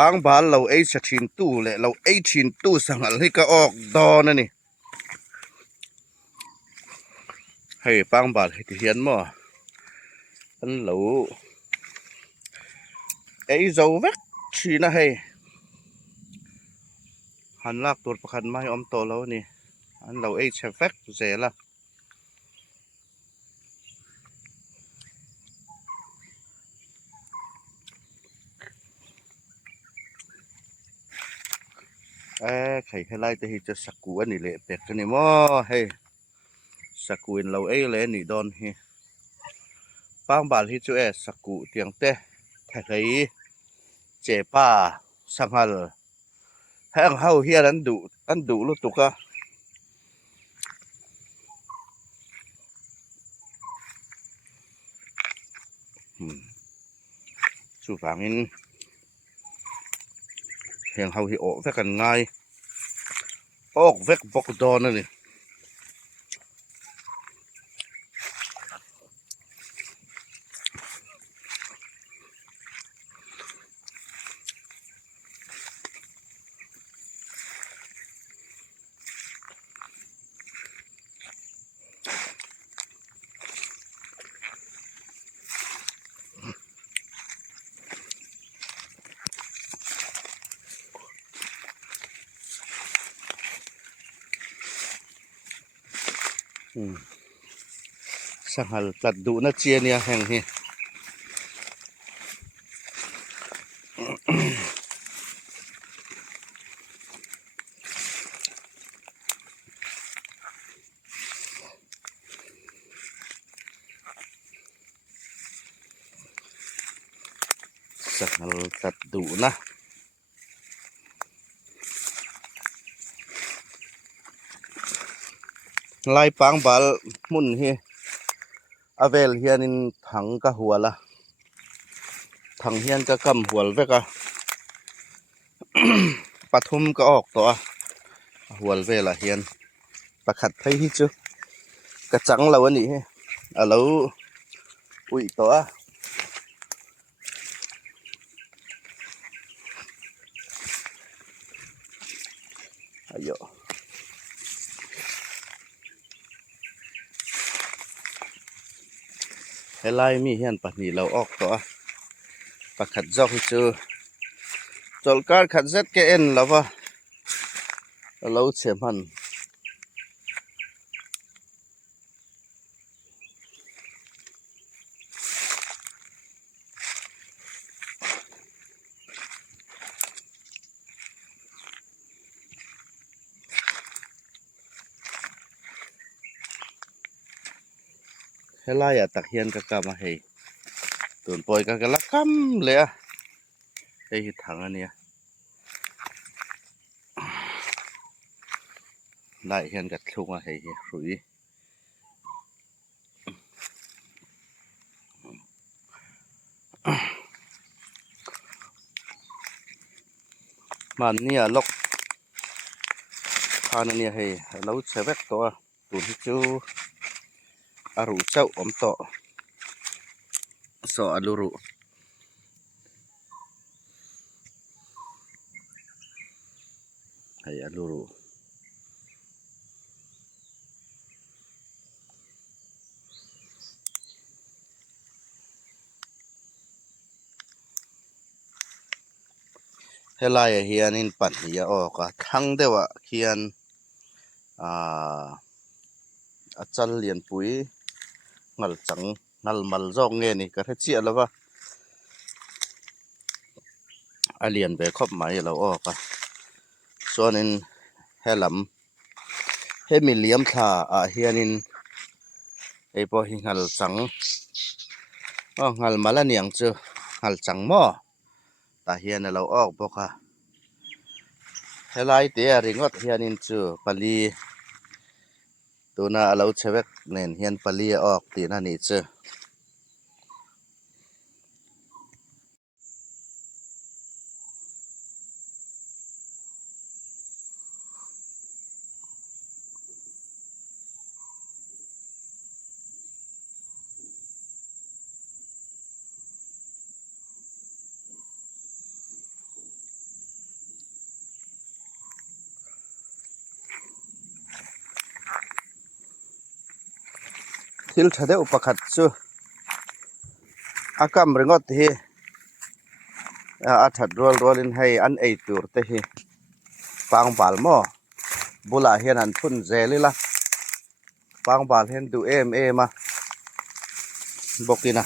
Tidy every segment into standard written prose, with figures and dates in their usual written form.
ฟางบานเราไอ้สะชินตู้แหละเราไอ้ชินตู้สังอะไรก็ออกดอนั่นนี่ให้ฟางบานให้เฮียนมั่วอันเราไอ้เจ้าแวกชีนะให้หันลากตัวประคันมาให้อมโตแล้วนี่อันเราไอ้เชฟแวกเสียละไข่ไล่แต่ที่จะสักกูอันนี้เลยเป็ดกันนี่มั่วให้สักกูนเราไอ้เลยนี่ดอนเฮฟางบานที่จะสักกูเตียงเต้ไข่เจ็บป้าสังหารแห้งเฮาเฮียอันดุลุตุกะสู่ฝั่งนี้แห้งเฮาที่ออกแวกกันง่ายออกแวกบกดอนนั่นนี่สังหารตัดดุนะเจียเนี่ยแห่งนี้สังหารตัดดุนะไล่ปังบาลมุนเฮอเวลเฮียนินถังกะหัวละถังเฮียนกะกำหัวเวกะ ปะทุมก็ออกตัวหัวเวละเฮียนประคัดไผฮิจุกระจังเราอันนี้แล้วอุ้ยตัวอายุให้ไล่มีเฮียนปะนี่เราออกตัวประคัดจอกให้เจอจอลการขัดเซตแกเอ็นแล้วว่าเราเสียมันให้ไล่ตักเฮียนกะกะมาให้ตุนปล่อยกะกะละคำเลยไอ้ถังอันเนี้ยได้เฮียนกะทุกมาให้fruยมันเนี่ยลกทานเนี่ยให้เราใช้แวกตัวตุนที่จูอารุเจ้าอมโตสออลุรุให้อลุรุให้ไล่เฮียนินปัดเฮียออกทั้งเดียวเขียนอาจารย์เรียนปุ๋ยงัลจังงัลมัลจอกเงี้ยนี่ก็เจียแล้วว่าเรียนไปครบหมายเราออกส่วนนี้ให้ลำให้มีเหลี่ยมท่าเฮียนินไอ้พอหิงัลจังงัลมาละเนียงเจองัลจังหม้อตาเฮียนเราออกบอกให้ไล่เตะริงวัดเฮียนินเจอปลีตัวน่าเราเชวกเน้นเฮียนปลีออกตีนั่นนี่เจอ til thade upakhat chu akam ringot hi athat rol in hai an ei tur te hi pangbal mo bula hian an phun zelila pangbal hen du ma bokina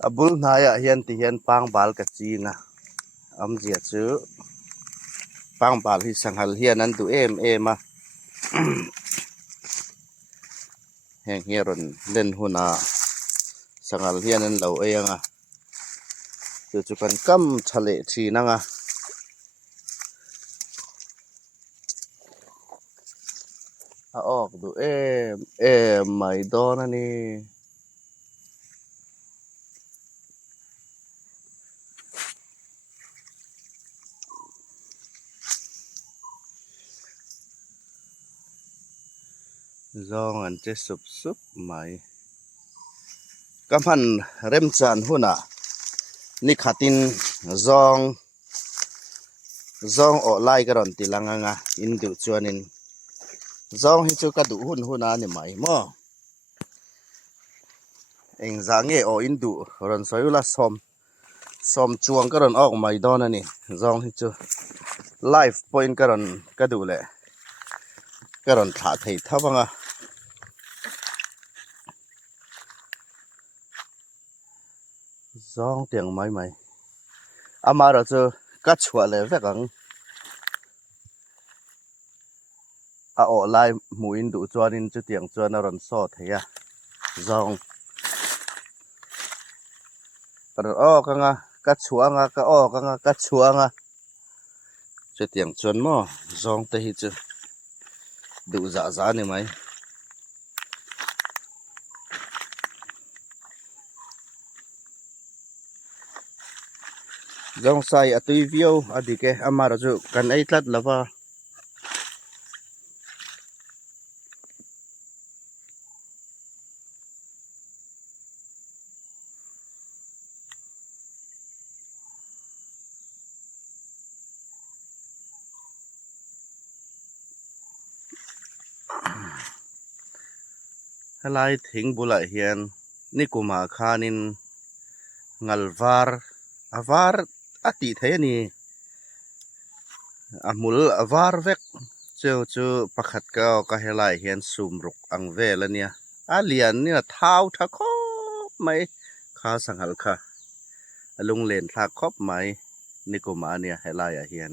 abul naya hian ti hian pangbal ka china amzia chu pangbal hi sanghal hian an du ma heng hieron len huna sangal hian an lo anga chu kan kam thale thinanga a ok du mai don ani zong an che sup mai kaman rem chan huna ni khatin zong o lai karon tilanga indu chuanin zong hi chu ka du huna ni mai mo eng zange o indu ron soyula som chuang karon ok mai don ani zong hi chu live point karon ka du le karon tha thei thawanga zong tiang mai amara chu ka chua le vekang a o lai muin du chuanin chu tiang chuan ron so theya zong par o kanga ka chuanga ka chuanga chu tiang chuan mo zong te hi chu du za ni mai zong sai atui view adike amara chu kan ei tlat lova halai thing bula hian nikuma khanin ngalvar avar ati thayani amul avar vek chu pakhat ka helai hian sumruk ang velania alian ni thau tha khop mai kha sanghal kha alung len tha khop mai nikuma nia helai a hian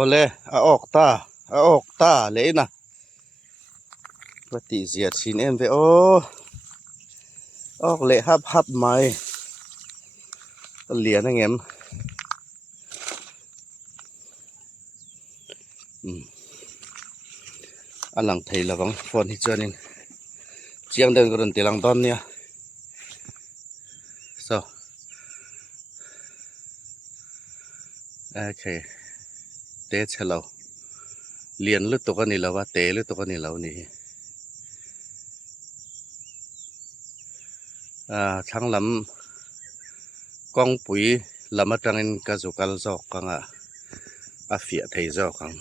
ole a ok ta leina pati ziat sin em ve o ok le hap mai lian angem alang thei lawang phone hi chuanin chiang den ron tilang don nia so okay te chalo lian lu to ka ni lawa te lu to ka ni law ni thang lam kong pui lama tangin ka zukal zok kanga afia thei zok kang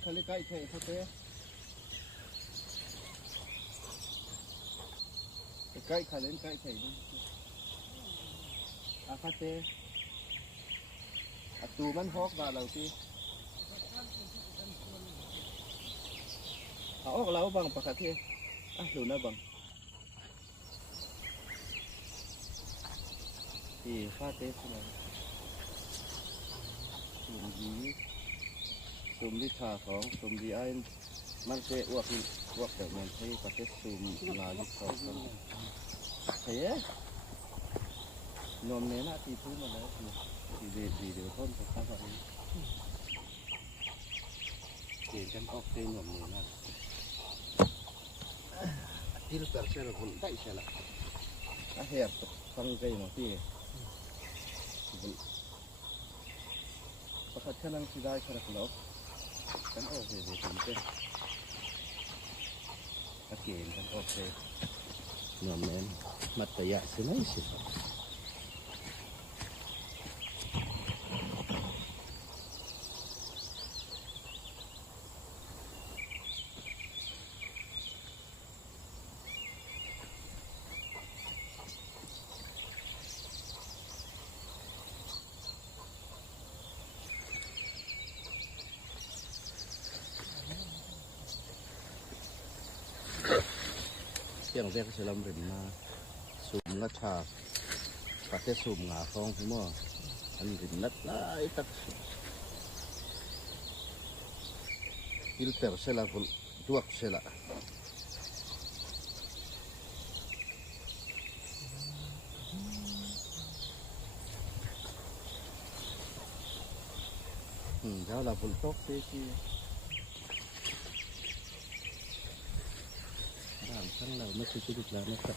เขาเลยใกล้เทเขาเตใกล้เขาเล่นใกล้เทนี่อาคาเตอตูมันฮอกบาเราสิเอาออกแล้วบังปะคาเทดูนะบังที่คาเตสนะสุ่มดีสุ่มที่ขาของสุ่มดีไอ้มันเตะอ้วกแต่มันใช้ปะเทสุ่มลาลิสองกันเฮ้ยนมเนื้อที่พูดมาแล้วดีเดี๋ยวต้นจะตั้งแบบนี้เกี่ยกันออกเต็มนมเนื้อนะที่เราเปิดเส้นเราคนได้ใช่ไหมแหบฟังใจหน่อยพี่ประคัดแค่นั่งที่ได้ขนาดนั้นกันออกเลยถึงเป็นเกี่ยกันออกเลยนมเนื้อมัดยะสิไม่สิเที่ยงเรียกสลัมรินมาสูมนัดชาปะเทสูมหงาฟองพี่หม้ออันรินนัดไล่ตักฟิลเตอร์เสละคนตัวเสละเจ้าละคนตกเสียทีทั้งเราไม่ใช่ชีวิตแล้วนะครับ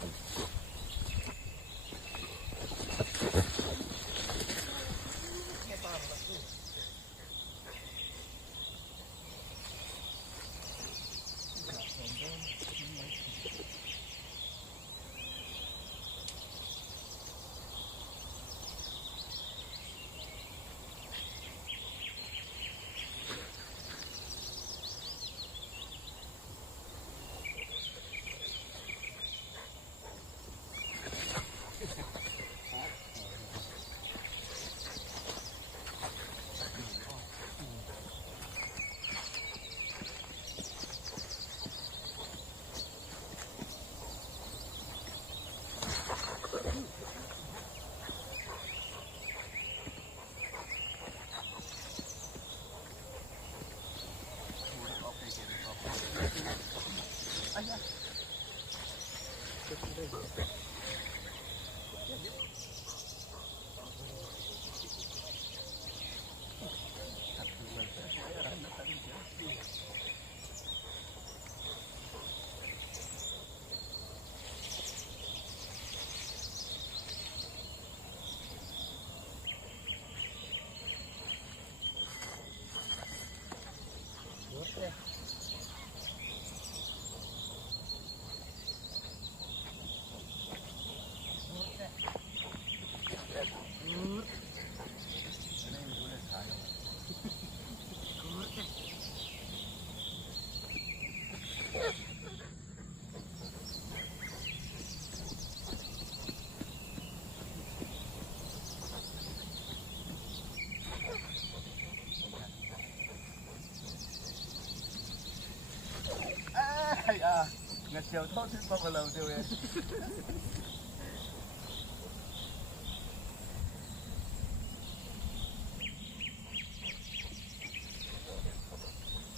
เชียวทอดที่ปอกเราเดียวเอง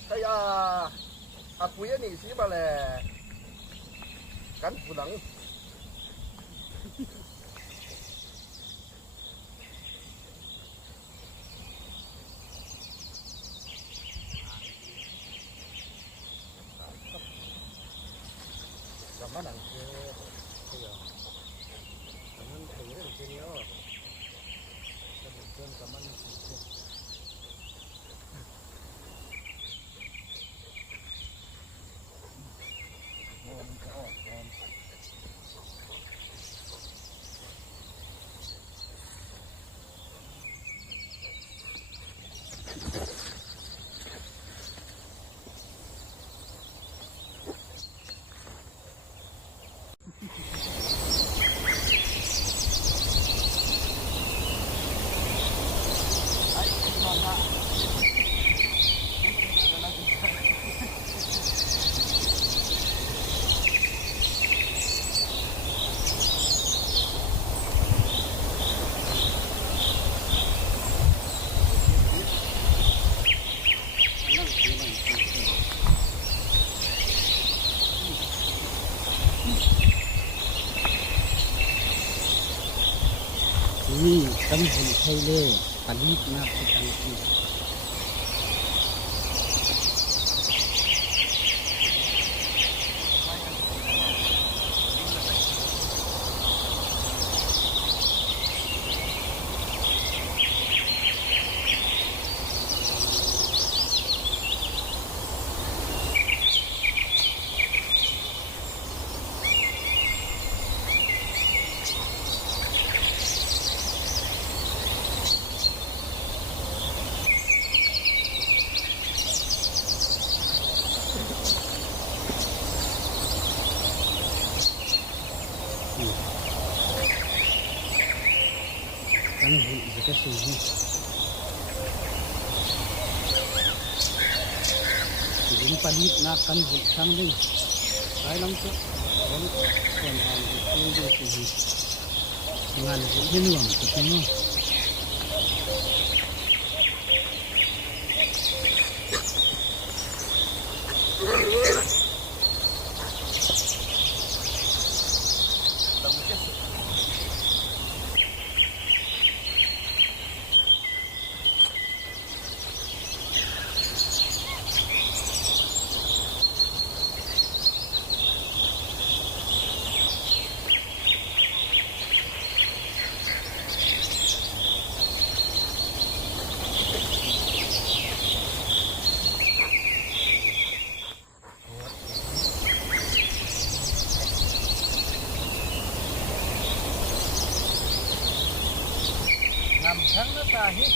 ไอ้ปุ๋ยนี่สิมาแลกันผู้หลังกับมันหนังเสียมันถือเรื่องเดียวจะเป็นเพื่อนกับมันมันจะออกแรง นี่ตำบลไทยเลยปลีกนาประจังกีกันหุ่นจะกระสุนหุ่นปลีกนากันหุ่นช่างดึงสายลำตัววันก่อนทางที่ดูที่งานหุ่นที่หน่วงจะเป็นนู่นนำทั้งหน้าตาหิ